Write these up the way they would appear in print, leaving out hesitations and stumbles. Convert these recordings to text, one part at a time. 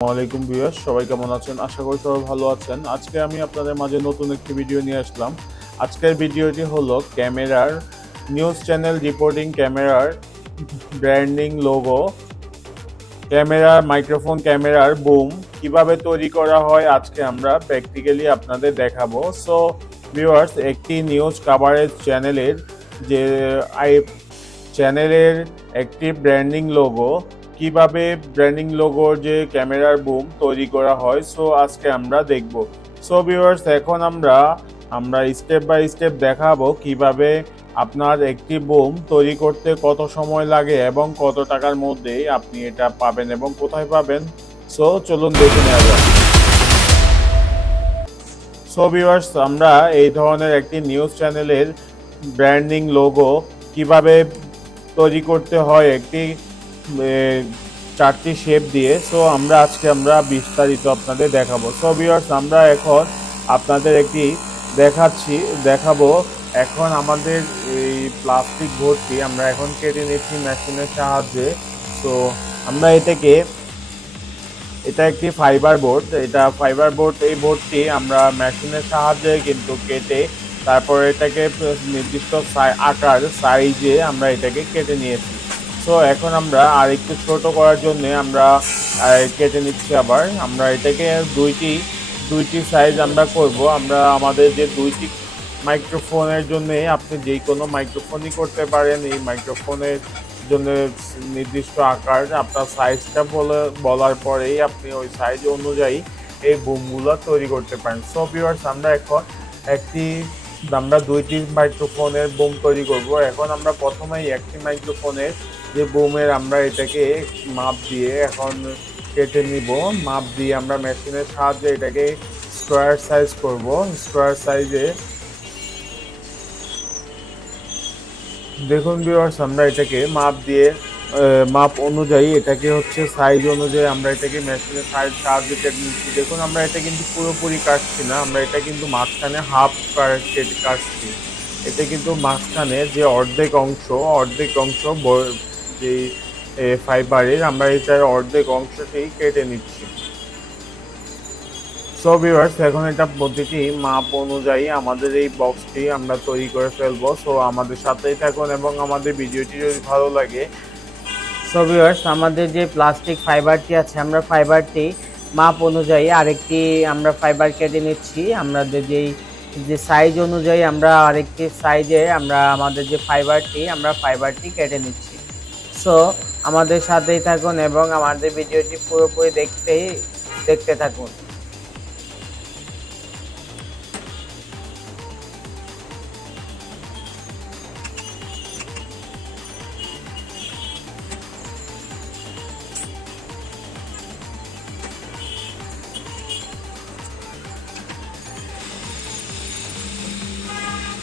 আসসালামাইকুম ভিউয়ার্স, সবাই কেমন আছেন? আশা করি সবাই ভালো আছেন। আজকে আমি আপনাদের মাঝে নতুন একটি ভিডিও নিয়ে আসলাম। আজকের ভিডিওটি হলো ক্যামেরার নিউজ চ্যানেল রিপোর্টিং ক্যামেরার ব্র্যান্ডিং লোগো, ক্যামেরার মাইক্রোফোন, ক্যামেরার বুম কিভাবে তৈরি করা হয় আজকে আমরা প্র্যাকটিক্যালি আপনাদের দেখাবো। সো ভিউয়ার্স, একটি নিউজ কভারেজ যে চ্যানেলের একটি ব্র্যান্ডিং লোগো, কিভাবে ব্র্যান্ডিং লোগোর যে ক্যামেরার বুম তৈরি করা হয়, সো আজকে আমরা দেখব। সো ভিউয়ার্স, এখন আমরা স্টেপ বাই স্টেপ দেখাবো কিভাবে আপনার একটি বুম তৈরি করতে কত সময় লাগে এবং কত টাকার মধ্যে আপনি এটা পাবেন এবং কোথায় পাবেন। সো চলুন দেখে নেওয়া যাক। সো ভিউয়ার্স, আমরা এই ধরনের একটি নিউজ চ্যানেলের ব্র্যান্ডিং লোগো কিভাবে তৈরি করতে হয় একটি চারটি শেপ দিয়ে, সো আজকে আমরা বিস্তারিত আপনাদের দেখাবো। সো ভিউয়ার্স, আমরা এখন আপনাদের একটি দেখাবো। এখন আমাদের এই প্লাস্টিক বোর্ডটি আমরা এখন কেটে নিচ্ছি মেশিনের সাহায্যে। সো আমরা এটা একটি ফাইবার বোর্ড, এই বোর্ডটি আমরা মেশিনের সাহায্যে কিন্তু কেটে তারপর এটাকে নির্দিষ্ট আকার সাইজে আমরা এটাকে কেটে নিয়েছি। সো এখন আমরা আরেকটু ছোট করার জন্য আমরা কেটে নিচ্ছি। আবার আমরা এটাকে দুইটি সাইজ আমরা করব। আমরা আমাদের যে দুইটি মাইক্রোফোনের জন্য আপনি যে কোনো মাইক্রোফোনই করতে পারেন। এই মাইক্রোফোনের জন্য নির্দিষ্ট আকার আপনার সাইজটা বলার পরেই আপনি ওই সাইজ অনুযায়ী এই বুমগুলো তৈরি করতে পারেন। সো ভিউয়ার্স, আমরা দুইটি মাইক্রোফোনের বুম তৈরি করব। এখন আমরা প্রথমেই একটি মাইক্রোফোনের যে বুমের আমরা এটাকে মাপ দিয়ে এখন কেটে নিব। মাপ দিয়ে আমরা মেশিনের সাহায্যে এটাকে স্কোয়ার সাইজ করব। স্কোয়ার সাইজে দেখুন ভিউয়ার্স, আমরা এটাকে মাপ অনুযায়ী এটাকে সাইজ অনুযায়ী আমরা এটাকে মেশিনের সাহায্যে কেটে নিচ্ছি। দেখুন, আমরা এটা কিন্তু পুরোপুরি কাটছি না, আমরা এটা কিন্তু মাঝখানে হাফ কেটে কাটছি। এটা কিন্তু মাঝখানে যে অর্ধেক অংশ যে ফাইবারের, আমরা এটার অর্ধেক অংশটি কেটে নিচ্ছি। সো ভিউয়ার্স, এখন এটা প্রতিটি মাপ অনুযায়ী আমাদের এই বক্সটি আমরা তৈরি করে ফেলবো। সো আমাদের সাথেই থাকুন এবং আমাদের ভিডিওটি যদি ভালো লাগে। সো ভিউয়ার্স, আমাদের যে প্লাস্টিক ফাইবারটি আছে, আমরা ফাইবারটি মাপ অনুযায়ী আরেকটি আমরা ফাইবার কেটে নিচ্ছি। আমাদের যে সাইজ অনুযায়ী আমরা আরেকটি সাইজে আমাদের যে ফাইবারটি কেটে নিচ্ছি। সো আমাদের সাথেই থাকুন এবং আমাদের ভিডিওটি পুরোপুরি দেখতে থাকুন।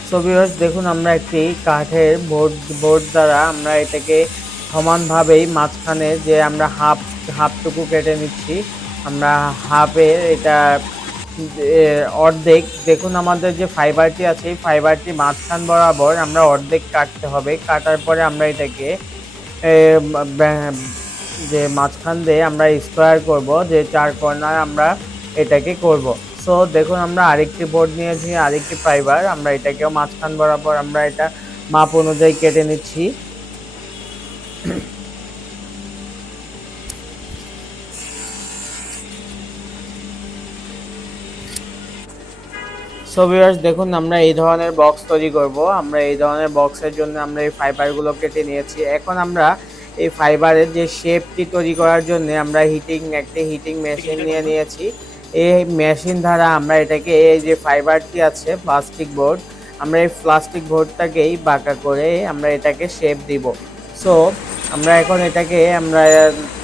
সো ভিউয়ার্স, দেখুন, আমরা একটি কাঠের বোর্ড দ্বারা আমরা এটাকে সমানভাবেই মাঝখানে যে আমরা হাফটুকু কেটে নিচ্ছি। আমরা হাফের এটা অর্ধেক, দেখুন আমাদের যে ফাইবারটি আছে এই ফাইবারটি মাঝখান বরাবর আমরা অর্ধেক কাটতে হবে। কাটার পরে আমরা এটাকে যে মাঝখান দিয়ে আমরা স্কোয়ার করব, যে চার কর্নার আমরা এটাকে করব। সো দেখুন, আমরা আরেকটি বোর্ড নিয়েছি, আরেকটি ফাইবার, আমরা এটাকেও মাঝখান বরাবর আমরা এটা মাপ অনুযায়ী কেটে নিচ্ছি। সো ভিউয়ার্স, দেখুন, আমরা এই ধরনের বক্স তৈরি করব। আমরা এই ধরনের বক্সের জন্য আমরা এই ফাইবারগুলো কেটে নিয়েছি। এখন আমরা এই ফাইবারের যে শেপটি তৈরি করার জন্য আমরা একটি হিটিং মেশিন নিয়েছি। এই মেশিন দ্বারা আমরা এটাকে, এই যে ফাইবারটি আছে প্লাস্টিক বোর্ড, আমরা এই প্লাস্টিক বোর্ডটাকেই বাঁকা করে আমরা এটাকে শেপ দিব। সো আমরা এখন এটাকে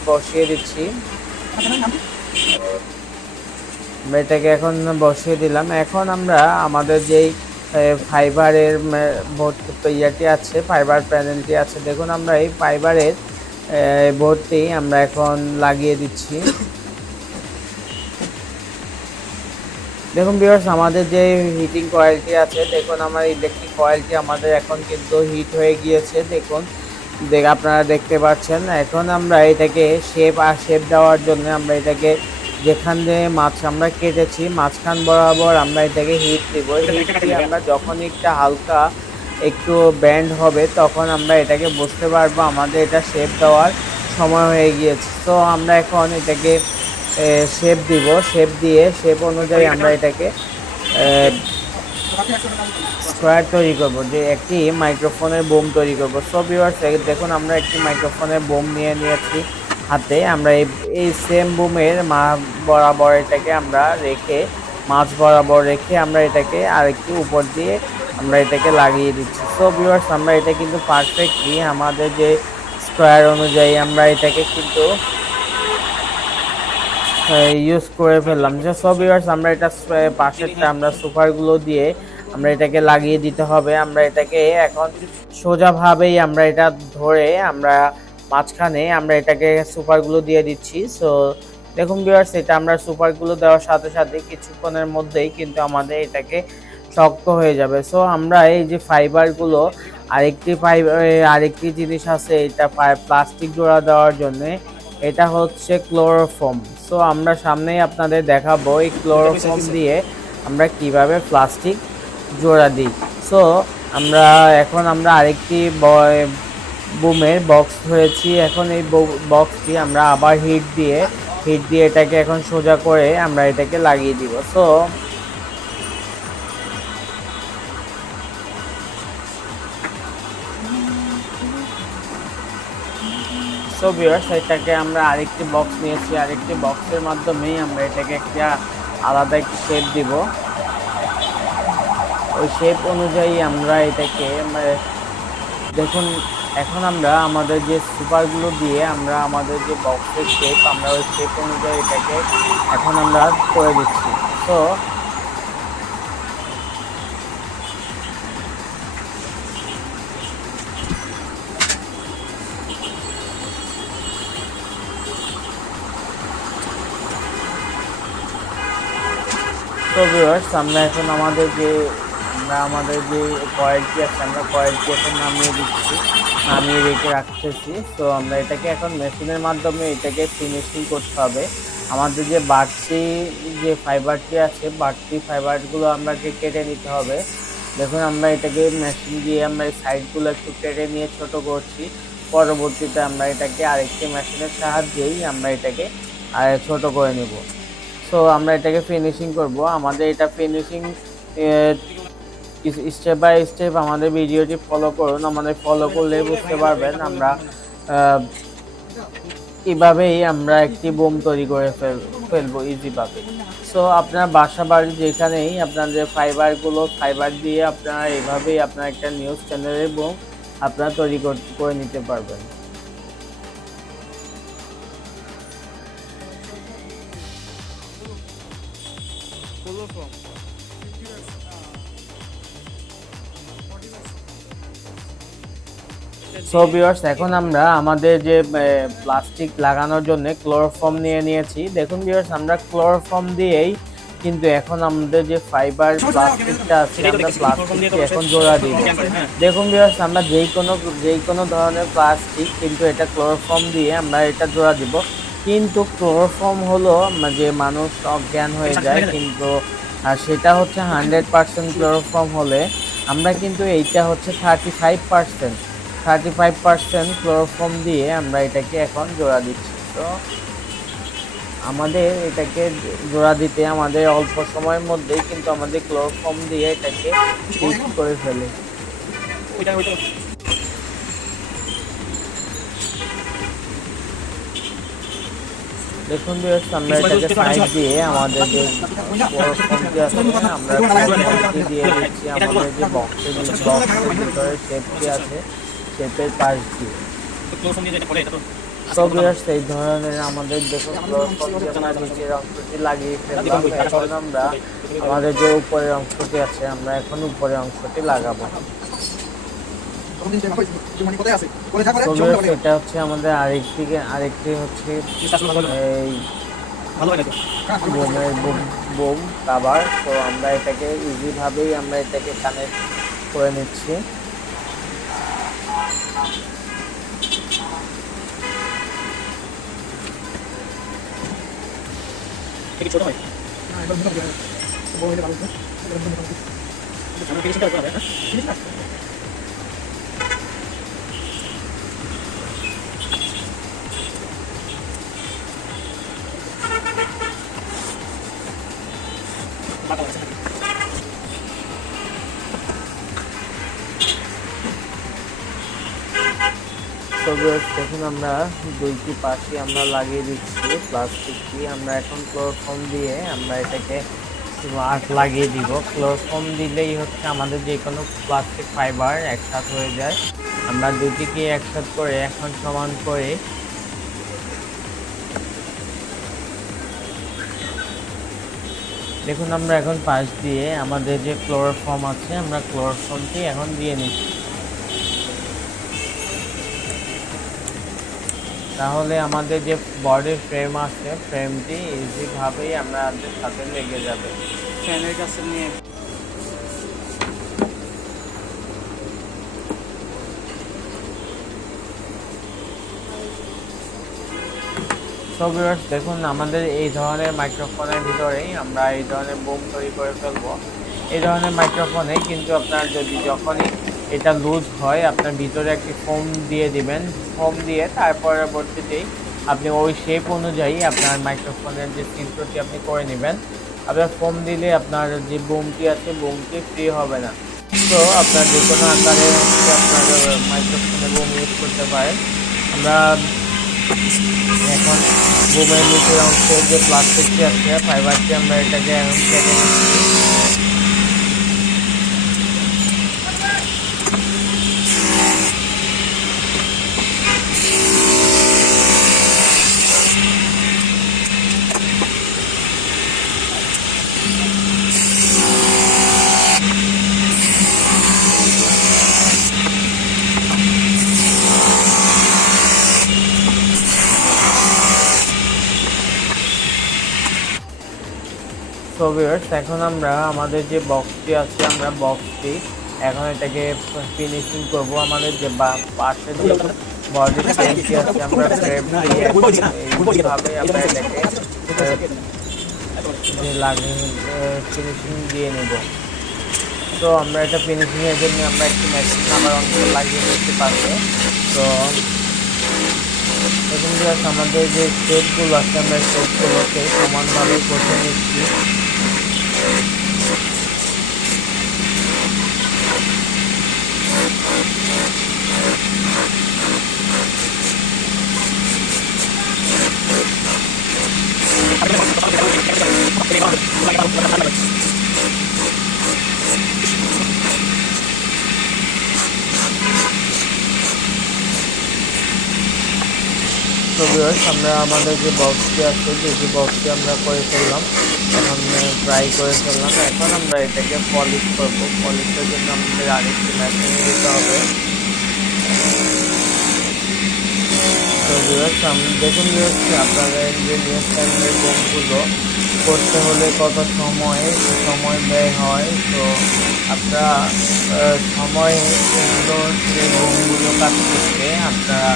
বসিয়ে দিচ্ছি। আমরা এটাকে এখন বসিয়ে দিলাম। এখন আমরা আমাদের যেই ফাইবারের ইয়াটি আছে, ফাইবার প্যানেলটি আছে, দেখুন আমরা এই ফাইবারের বোর্ডটি আমরা এখন লাগিয়ে দিচ্ছি। দেখুন ভিউয়ার্স, আমাদের যে হিটিং কয়েলটি আছে, দেখুন আমার ইলেকট্রিক কয়েলটি আমাদের এখন কিন্তু হিট হয়ে গিয়েছে। দেখুন আপনারা দেখতে পাচ্ছেন। এখন আমরা এটাকে শেপ দেওয়ার জন্য আমরা এটাকে যেখানে মাছ আমরা কেটেছি মাঝখান বরাবর আমরা এটাকে হিট দিব। হিট দিয়ে আমরা যখন একটা হালকা একটু ব্যান্ড হবে তখন আমরা এটাকে বুঝতে পারবো আমাদের এটা শেপ দেওয়ার সময় হয়ে গিয়েছে। তো আমরা এখন এটাকে শেপ দিব, শেপ দিয়ে শেপ অনুযায়ী আমরা এটাকে স্কোয়ার তৈরি করব, যে একটি মাইক্রোফোনের বোম তৈরি করব। সো ভিউয়ার্স দেখুন আমরা একটি মাইক্রোফোনের বোম নিয়েছি হাতে। আমরা এই সেম বোমের বরাবর এটাকে আমরা রেখে মাছ বরাবর রেখে আমরা এটাকে আরেকটু উপর দিয়ে আমরা এটাকে লাগিয়ে দিচ্ছি। সো ভিউয়ার্স আমরা এটা কিন্তু পারফেক্টলি আমাদের যে স্কোয়ার অনুযায়ী আমরা এটাকে কিন্তু ইউজ করে ফেললাম। যে সব ভিউয়ার্স আমরা এটা পাশেরটা আমরা সুপারগুলো দিয়ে আমরা এটাকে লাগিয়ে দিতে হবে। আমরা এটাকে এখন সোজাভাবেই আমরা এটা ধরে আমরা মাঝখানে আমরা এটাকে সুপারগুলো দিয়ে দিচ্ছি। সো দেখুন ভিউয়ার্স এটা আমরা সুপারগুলো দেওয়ার সাথে সাথে কিছুক্ষণের মধ্যেই কিন্তু আমাদের এটাকে শক্ত হয়ে যাবে। সো আমরা এই যে ফাইবারগুলো আরেকটি জিনিস আছে, এটা প্লাস্টিক জোড়া দেওয়ার জন্য, এটা হচ্ছে ক্লোরোফোম। সো আমরা সামনেই আপনাদের দেখাবো এই ক্লোরোফোম দিয়ে আমরা কিভাবে প্লাস্টিক জোড়া দিই। সো এখন আমরা আরেকটি বুমের বক্স ধরেছি। এখন এই বক্সটি আমরা আবার হিট দিয়ে এটাকে এখন সোজা করে আমরা এটাকে লাগিয়ে দিব। সো ভিউয়ার্স এটাকে আমরা আরেকটি বক্স নিয়েছি, আরেকটি বক্সের মাধ্যমেই আমরা এটাকে একটা আলাদা একটি শেপ দিব। ওই শেপ অনুযায়ী আমরা এটাকে দেখুন এখন আমরা আমাদের যে সুপারগুলো দিয়ে আমরা আমাদের যে বক্সের শেপ আমরা ওই শেপ অনুযায়ী এটাকে এখন আমরা করে দিচ্ছি। সো ভিউয়ার্স আমরা এখন আমাদের যে কয়েলটি আছে আমরা কয়েলটি এখন নামিয়ে দিচ্ছি, নামিয়ে রেখে রাখতেছি। তো আমরা এটাকে এখন মেশিনের মাধ্যমে এটাকে ফিনিশিং করতে হবে। আমাদের যে বাড়তি যে ফাইবারটি আছে বাড়তি ফাইবারগুলো আমাকে কেটে নিতে হবে। দেখুন আমরা এটাকে মেশিন দিয়ে আমরা এই সাইডগুলো একটু কেটে নিয়ে ছোট করছি। পরবর্তীতে আমরা এটাকে আরেকটি মেশিনের সাহায্যেই আমরা এটাকে ছোট করে নেব। সো আমরা এটাকে ফিনিশিং করব। আমাদের এটা ফিনিশিং স্টেপ বাই স্টেপ আমাদের ভিডিওটি ফলো করুন। আমাদের ফলো করলে বুঝতে পারবেন আমরা কিভাবেই আমরা একটি বোম তৈরি করে ফেলবো ইজিভাবে। সো আপনার বাসা বাড়ি যেখানেই আপনাদের ফাইবার দিয়ে আপনারা এইভাবেই আপনার একটা নিউজ চ্যানেলের বোম আপনারা তৈরি করে নিতে পারবেন। সো ভিউয়ার্স এখন আমরা আমাদের যে প্লাস্টিক লাগানোর জন্য ক্লোরোফর্ম নিয়েছি। দেখুন ভিউয়ার্স আমরা ক্লোরোফর্ম দিয়েই কিন্তু এখন আমাদের যে ফাইবার প্লাস্টিকটা আছে আমরা প্লাস্টিককে এখন জোড়া দিই। দেখুন ভিউয়ার্স আমরা যেই কোনো ধরনের প্লাস্টিক কিন্তু এটা ক্লোরোফর্ম দিয়ে আমরা এটা জোড়া দিব। কিন্তু ক্লোরোফর্ম হলো যে মানুষ অজ্ঞান হয়ে যায়, কিন্তু সেটা হচ্ছে 100% ক্লোরোফর্ম হলে আমরা কিন্তু এইটা হচ্ছে 35% ক্লোরোফর্ম দিয়ে আমরা এটাকে এখন জোড়া দিচ্ছি। তো আমাদের এটাকে জোড়া দিতে আমাদের অল্প সময়ের মধ্যেই কিন্তু আমাদের ক্লোরোফর্ম দিয়ে এটাকে ঠিক করে ফেলে। দেখুন আমরা এটাকে সাইড দিয়ে আমাদের যে ক্লোরোফর্মটি আছে আমরা ক্লোরোফর্মটি দিয়ে দিচ্ছি আমাদের যে বক্সের ভিতরে শেপটি আছে শেপের পাশ দিয়ে। সো ভিউয়ার্স এই ধরনের আমাদের দেখুন ক্লোরোফর্মটি আমরা নিচের অংশটি লাগিয়ে ফেললাম। এখন আমরা আমাদের যে উপরের অংশটি আছে আমরা এখন উপরের অংশটি লাগাবো। এটা হচ্ছে আমাদের আরেকটি হচ্ছে এই বোম কাভার। তো আমরা এটাকে ইজিভাবেই আমরা এটাকে কানেক্ট করে নিচ্ছি। দেখুন আমরা দুইটি পাশে আমরা লাগিয়ে দিচ্ছি প্লাস্টিকটি। আমরা এখন ক্লোরোফর্ম দিয়ে আমরা এটাকে আর্ট লাগিয়ে দিব। ক্লোরোফর্ম দিলেই হচ্ছে আমাদের যে কোনো প্লাস্টিক ফাইবার একসাথ হয়ে যায়। আমরা দুটিকে একসাথ করে এখন সমান করে দেখুন আমরা এখন পাশ দিয়ে আমাদের যে ক্লোরোফর্ম আছে আমরা ক্লোরোফর্মটি এখন দিয়ে নিচ্ছি। তাহলে আমাদের যে বডি ফ্রেম আছে ফ্রেমটি ইজি ভাবেই আমাদের সাথে লেগে যাবে। ফ্যানের কাছে নিয়ে সো ভিউয়ার্স দেখুন আমাদের এই ধরনের মাইক্রোফোনের ভিতরেই আমরা এই ধরনের বুম তৈরি করে ফেলবো। এই ধরনের মাইক্রোফোনে কিন্তু আপনার যদি যখনই এটা লুজ হয় আপনার ভিতরে একটি ফোম দিয়ে দিবেন। ফোম দিয়ে তার পরবর্তীতেই আপনি ওই শেপ অনুযায়ী আপনার মাইক্রোফোনের যে চিত্রটি আপনি করে নেবেন। আপনার ফোম দিলে আপনার যে বুমটি আছে বুমটি ফ্রি হবে না। তো আপনার যে কোনো আকারে আপনার মাইক্রোফোনে বুম ইউজ করতে পারেন। আমরা এখন বুমের নিচের অংশে যে প্লাস্টিকটি আছে ফাইবারটি আমরা এটাকে এখন কেটে নিচ্ছি। সো ভিউয়ার্স এখন আমরা আমাদের যে বক্সটি আছে আমরা বক্সটি এখন এটাকে ফিনিশিং করব। আমাদের যে পাশের যে বডি ফ্রেমটি আছে আমরা ফ্রেম দিয়ে এইভাবে আমরা এটাকে ফিনিশিং দিয়ে নেব। তো আমরা এটা ফিনিশিং এর জন্য আমরা একটি মেশিন আবার অন্তর লাগিয়ে দিতে পারবো। তো এখন আমাদের যে শেপগুলো আছে আমরা শেপগুলোকে সমানভাবে করতে নিচ্ছি। তো ভিউয়ার্স আমরা আমাদের যে বক্সটি আছে দুটি বক্সটি আমরা করে ফেললাম, এখন ফ্রাই করে ফেললাম। এখন আমরা এটাকে পলিশ করবো। পলিশের জন্য আমাদের আরেকটি মেশিন দিতে হবে। তো ভিউয়ার্স দেখুন ভিউয়ার্স আপনাদের যে নিউজ চ্যানেলের বোমগুলো করতে হলে কত সময় ব্যয় হয়। তো আপনারা সময় যে বোমগুলো কাজ করতে আপনারা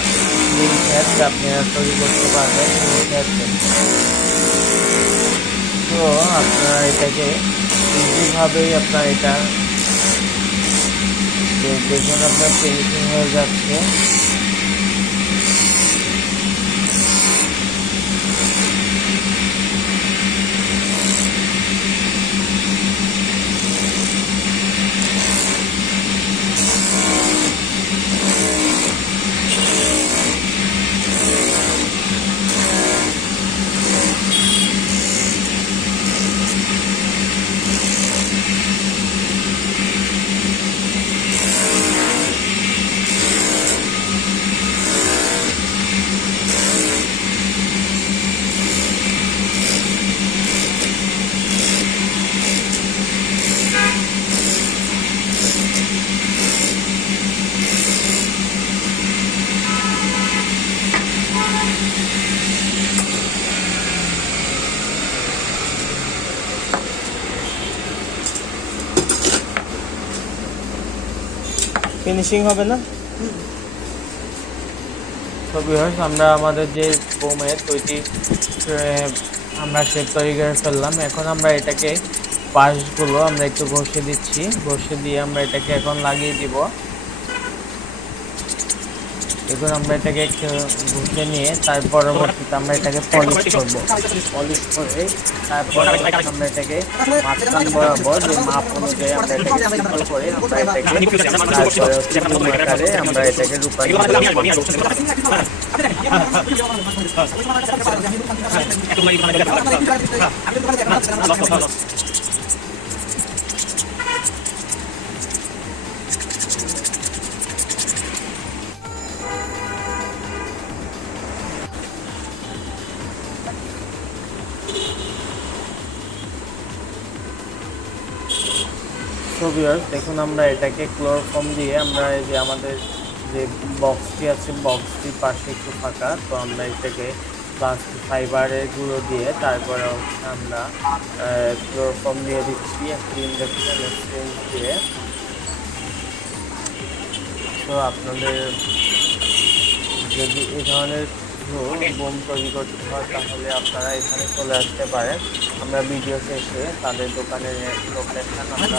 আপনারা তৈরি করতে পারবেন। তো আপনারা এটাকে ইজিভাবেই আপনার এটা দেখুন আপনার ফিনিশিং হয়ে যাচ্ছে। ফিনিশিং হবে না। তো ভিউয়ার্স আমরা আমাদের যে বোমের দুইটি আমরা শেপ তৈরি করে ফেললাম। এখন আমরা এটাকে পাশগুলো আমরা একটু ঘষে দিচ্ছি, ঘষে দিয়ে আমরা এটাকে এখন লাগিয়ে দিব। এখন আমরা এটাকে একটু ঘষে নিয়ে তার পরবর্তীতে আমরা এটাকে পলিশ করব। পলিশ করে তারপর আমরা এটাকে মাঝখান বরাবর যে মাপ অনুযায়ী আমরা এটাকে সিম্পল করে আমরা এটাকে তারপরে আকারে আমরা এটাকে রূপান্তরিত করব। সো ভিউয়ার্স, দেখুন আমরা এটাকে ক্লোরোফর্ম দিয়ে আমরা এই যে আমাদের যে বক্সটি আছে বক্সটির পাশে একটু ফাঁকা, তো আমরা এটাকে প্লাস্টিক ফাইবারের গুঁড়ো দিয়ে তারপরে আমরা ক্লোরোফর্ম দিয়ে দিচ্ছি একটি ইন্ডাকশন স্টেজ দিয়ে। তো আপনাদের যদি এই ধরনের বোম তৈরি করতে হয় তাহলে আপনারা এখানে চলে আসতে পারেন। আমরা ভিডিও শেষে তাদের দোকানের লোকেশন আমরা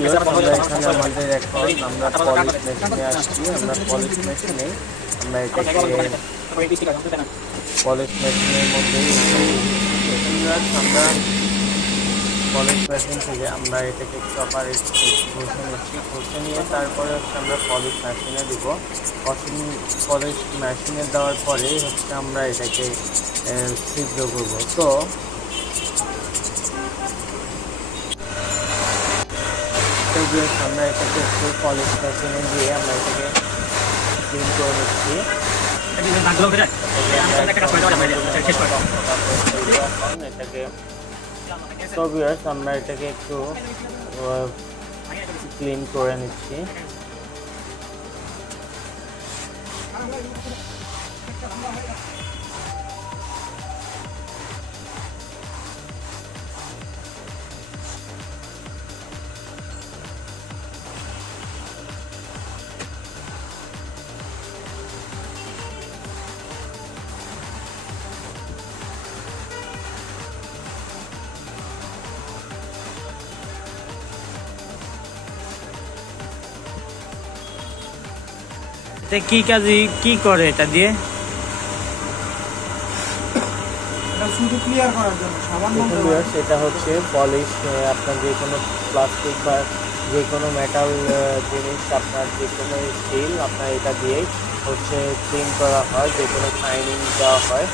আপনাদের এখানে আমাদের এখন আমরা পলিশ মেশিনে আসছি। আমরা পলিশ মেশিনে আমরা এটাকে পলিশ মেশিনের মধ্যে আমরা পলিশ মেশিন থেকে আমরা এটাকে চপার ঘষে নিচ্ছি। ঘষে নিয়ে তারপরে হচ্ছে আমরা পলিশ মেশিনে দিব। পলিশ মেশিনে দেওয়ার পরে হচ্ছে আমরা এটাকে সিদ্ধ করব। তো আমরা এটাকে একটু পলিশ মেশিনে দিয়ে আমরা এটাকে ক্লিন করে নিচ্ছি। আমরা এটাকে একটু ক্লিন করে নিচ্ছি। কি কাজে কি করে এটা দিয়ে? শুধু ক্লিয়ার করার জন্য সামান্য সেটা হচ্ছে পলিশ। আপনার যে কোনো প্লাস্টিক বা যে কোনো মেটাল জিনিস, আপনার যে কোনো স্টিল, আপনার এটা দিয়েই হচ্ছে ক্লিন করা হয়, যে কোনো শাইনিং দেওয়া হয়।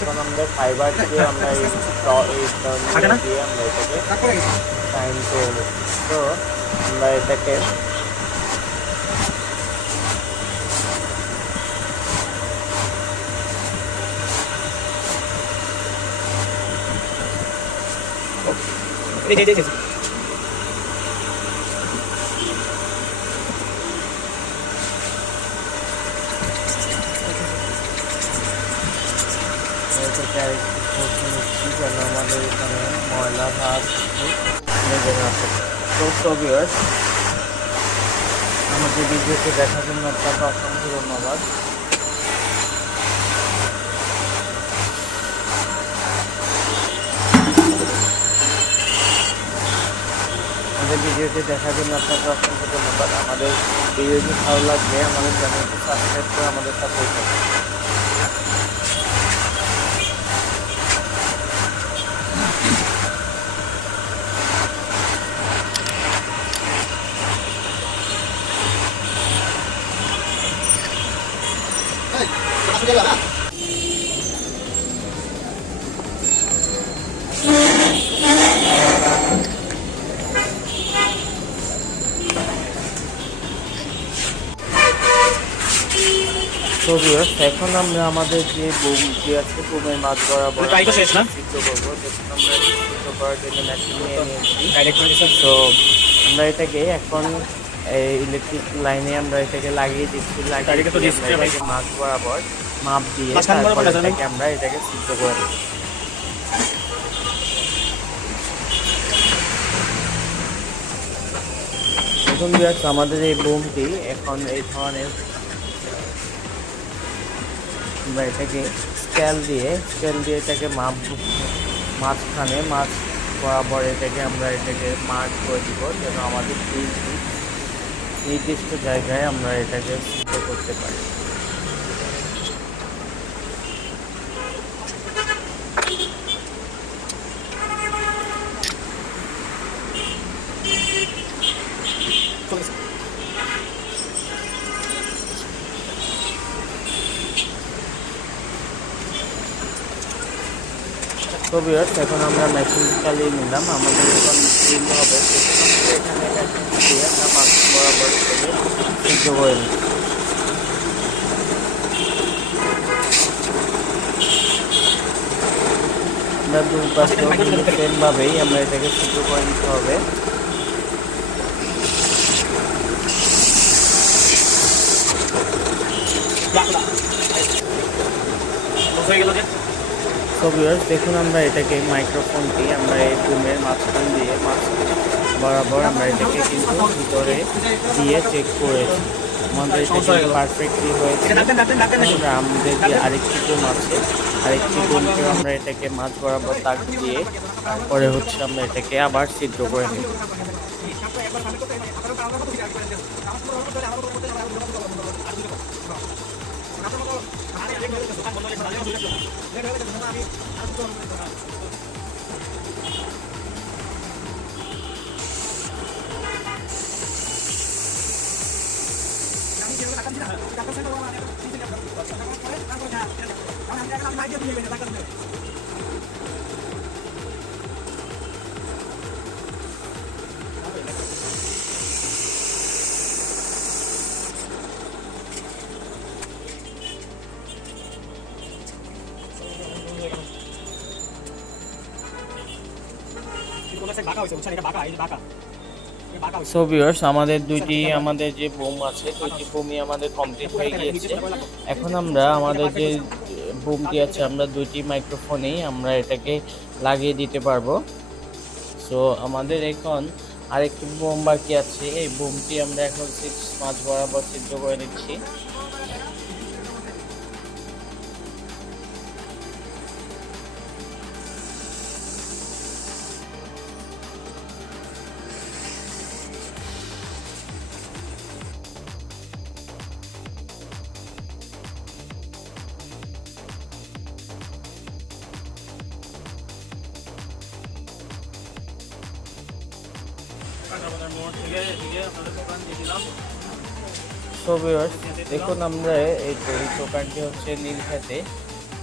এখন আমরা ফাইবার দিয়ে আমরা দিয়ে আমরা এটাকে শাইন করে নিচ্ছি। তো আমরা এটাকে যেন আমাদের এখানে ময়লা ভাব লেগে না থাকে। তো ভিউয়ার্স, আমাদের ভিডিওটি দেখার জন্য আপনাকে অসংখ্য ধন্যবাদ। আমাদের ভিডিওটি দেখার জন্য আপনাকে অসংখ্য ধন্যবাদ। আমাদের ভিডিওটি ভালো লাগলে আমাদের চ্যানেলটি সাবস্ক্রাইব করে আমাদের সাথে থাকুন। সো ভিউয়ার্স, এখন আমরা আমাদের যে বুমটি আছে বুমের মাঝ বরাবর সিদ্ধ করবো। দেখুন আমরা সিদ্ধ করার জন্য মেশিন নিয়ে নিয়েছি। তো আমরা এটাকে এখন ইলেকট্রিক লাইনে আমরা এটাকে লাগিয়ে দিচ্ছি। এটাকে মাঝ বরাবর মাপ দিয়ে তারপর এটাকে আমরা এটাকে সিদ্ধ করে দিচ্ছি। দেখুন ভিউয়ার্স, আমাদের এই বুমটি এখন এই ধরনের আমরা এটাকে স্কেল দিয়ে এটাকে মাঝখানে মাছ বরাবর এটাকে আমরা এটাকে মার্ক করে দিব, যেন আমাদের নির্দিষ্ট জায়গায় আমরা এটাকে সিদ্ধ করতে পারি। তো ভিউয়ার্স, এখন আমরা মেশিন চালিয়ে নিলাম। আমাদের এখন সিল হবে, এখানে মেশিন দিয়ে আমরা মাছ বরাবর থেকে সিদ্ধ করে নিই। আমরা দুই পাশে সেমভাবেই আমরা এটাকে সিদ্ধ করে নিতে হবে। সো ভিউয়ার্স, দেখুন আমরা এটাকে মাইক্রোফোনটি আমরা এই বুমের মাঝখান দিয়ে মাছ বরাবর আমরা এটাকে কিন্তু ভিতরে দিয়ে চেক করেছি। আমাদের এটা পারফেক্টলি হয়েছে। আমরা আমাদের যে আরেকটি বুম আছে, আরেকটি বুমকে আমরা এটাকে মাছ বরাবর তাক দিয়ে তারপরে হচ্ছে আমরা এটাকে আবার সিদ্ধ করে নেব। সো ভিউয়ার্স, আমাদের যে বুম আছে দুইটি বুমই আমাদের কমপ্লিট হয়ে গিয়েছে। এখন আমরা আমাদের যে বুমটি আছে আমরা দুইটি মাইক্রোফোনেই আমরা এটাকে লাগিয়ে দিতে পারবো। সো আমাদের এখন আরেকটি বুম বাকি আছে, এই বুমটি আমরা এখন 6 মাছ বরাবর সিদ্ধ করে নিচ্ছি। সো ভিউয়ার্স, দেখুন আমরা এই দোকানটি হচ্ছে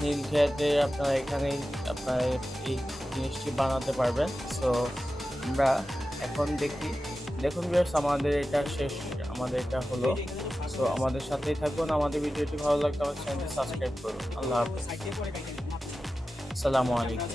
নীলক্ষেতে আপনারা এখানে আপনারা এই জিনিসটি বানাতে পারবেন। সো আমরা এখন দেখুন ভিউয়ার্স, আমাদের এটা শেষ, আমাদের এটা হলো। সো আমাদের সাথেই থাকুন, আমাদের ভিডিওটি ভালো লাগলে আমার চ্যানেলটি সাবস্ক্রাইব করুন। আল্লাহ হাফেজ, আসসালামু আলাইকুম।